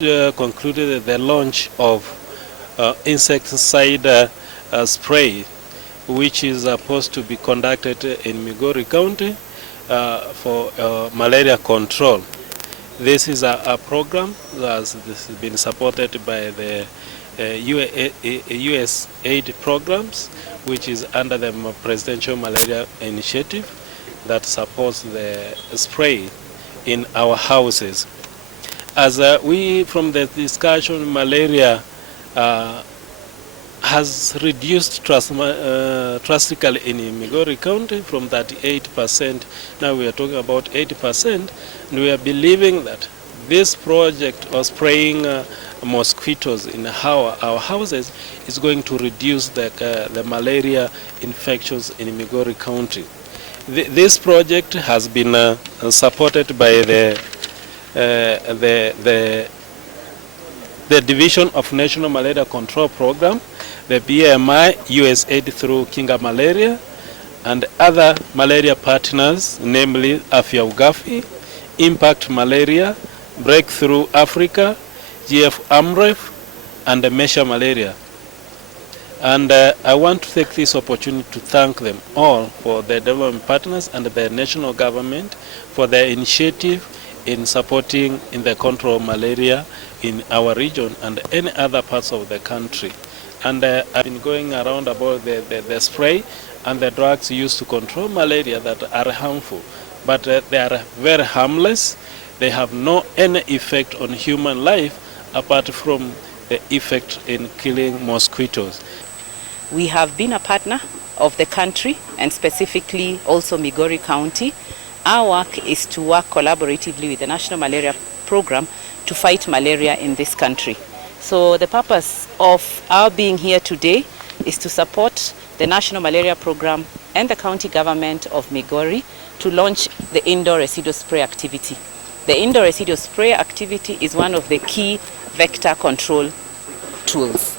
concluded the launch of insecticide spray, which is supposed to be conducted in Migori County for malaria control. This is a program that has been supported by the US aid programs, which is under the Presidential Malaria Initiative that supports the spray in our houses. As we, from the discussion, malaria has reduced drastically in Migori County from 38%. Now we are talking about 80%, and we are believing that this project of spraying mosquitoes in our houses is going to reduce the malaria infections in Migori County. This project has been supported by the Division of National Malaria Control Program, the BMI, USAID through Kinga Malaria, and other malaria partners, namely Afya Ugafi, Impact Malaria, Breakthrough Africa, GF AMREF, and Mesha Malaria. And I want to take this opportunity to thank them all for their development partners and the national government for their initiative in supporting in the control of malaria in our region and any other parts of the country. And I've been going around about the spray and the drugs used to control malaria that are harmful, but they are very harmless. They have no any effect on human life apart from the effect in killing mosquitoes. We have been a partner of the country and specifically also Migori County. Our work is to work collaboratively with the National Malaria Program to fight malaria in this country. So the purpose of our being here today is to support the National Malaria Program and the county government of Migori to launch the indoor residue spray activity. The indoor residue spray activity is one of the key vector control tools.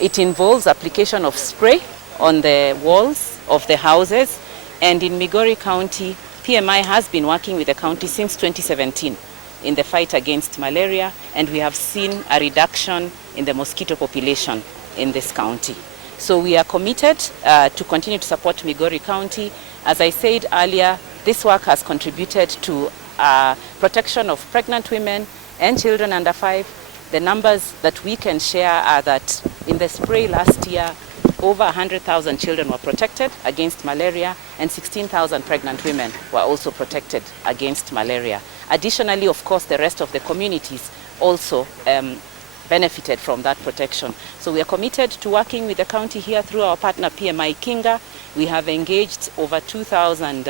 It involves application of spray on the walls of the houses, and in Migori County, PMI has been working with the county since 2017 in the fight against malaria, and we have seen a reduction in the mosquito population in this county. So we are committed to continue to support Migori County. As I said earlier, this work has contributed to protection of pregnant women and children under 5. The numbers that we can share are that in the spray last year, over 100,000 children were protected against malaria, and 16,000 pregnant women were also protected against malaria. Additionally, of course, the rest of the communities also benefited from that protection. So we are committed to working with the county here through our partner PMI Kinga. We have engaged over 2,000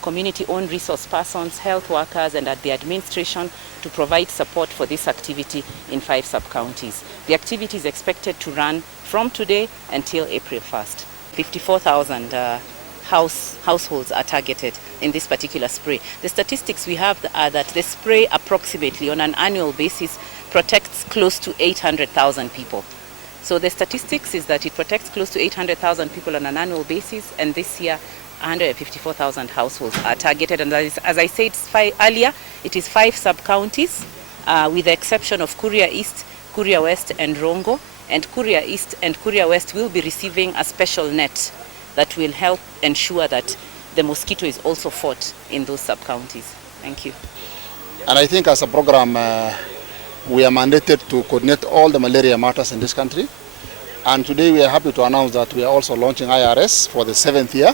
community-owned resource persons, health workers, and at the administration to provide support for this activity in 5 sub-counties. The activity is expected to run from today until April 1st. 54,000 households are targeted in this particular spray. The statistics we have are that the spray approximately on an annual basis protects close to 800,000 people. So the statistics is that it protects close to 800,000 people on an annual basis, and this year 154,000 households are targeted, and as I said earlier, it is 5 sub-counties with the exception of Kuria East, Kuria West and Rongo, and Kuria East and Kuria West will be receiving a special net that will help ensure that the mosquito is also fought in those sub-counties. Thank you. And I think as a program, we are mandated to coordinate all the malaria matters in this country, and today we are happy to announce that we are also launching IRS for the 7th year.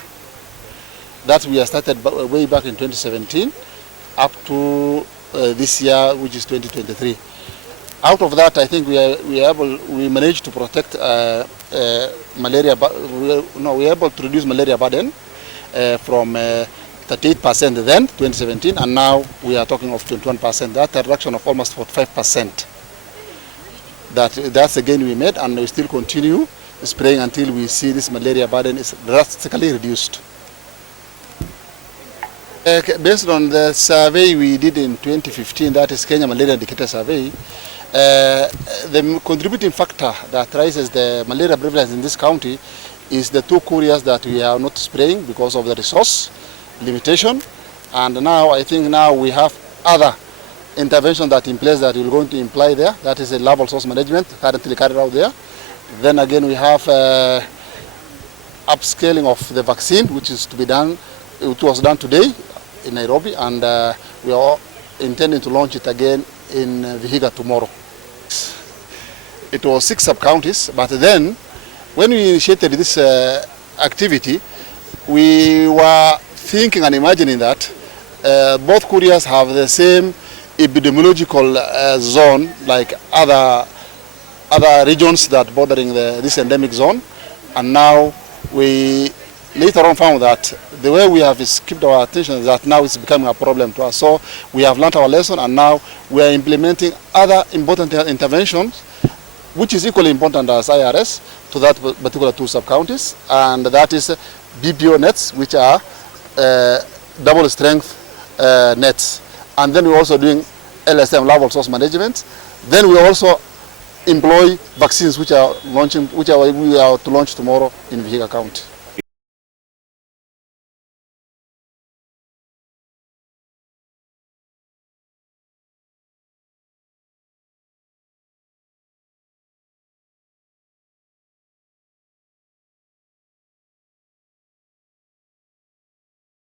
That we have started way back in 2017 up to this year, which is 2023. Out of that, I think we managed to protect malaria. We are able to reduce malaria burden from 38% then 2017, and now we are talking of 21%. That's a reduction of almost 45%. That's the gain we made, and we still continue spraying until we see this malaria burden is drastically reduced. Based on the survey we did in 2015, that is Kenya Malaria Indicator Survey, the contributing factor that raises the malaria prevalence in this county is the 2 Kurias that we are not spraying because of the resource limitation, and now I think we have other intervention that in place that we're going to imply there. That is a level source management currently carried out there. Then again, we have upscaling of the vaccine, which is to be done. It was done today in Nairobi, and we are intending to launch it again in Vihiga tomorrow. It was 6 sub-counties, but then when we initiated this activity, we were thinking and imagining that both Kurias have the same epidemiological zone like other regions that bordering this endemic zone, and now we later on found that the way we have kept our attention is that now it's becoming a problem to us. So we have learned our lesson, and now we are implementing other important interventions, which is equally important as IRS, to that particular 2 sub-counties, and that is BPO nets, which are double strength nets. And then we're also doing LSM, level source management. Then we also employ vaccines which we are to launch tomorrow in Vihiga County.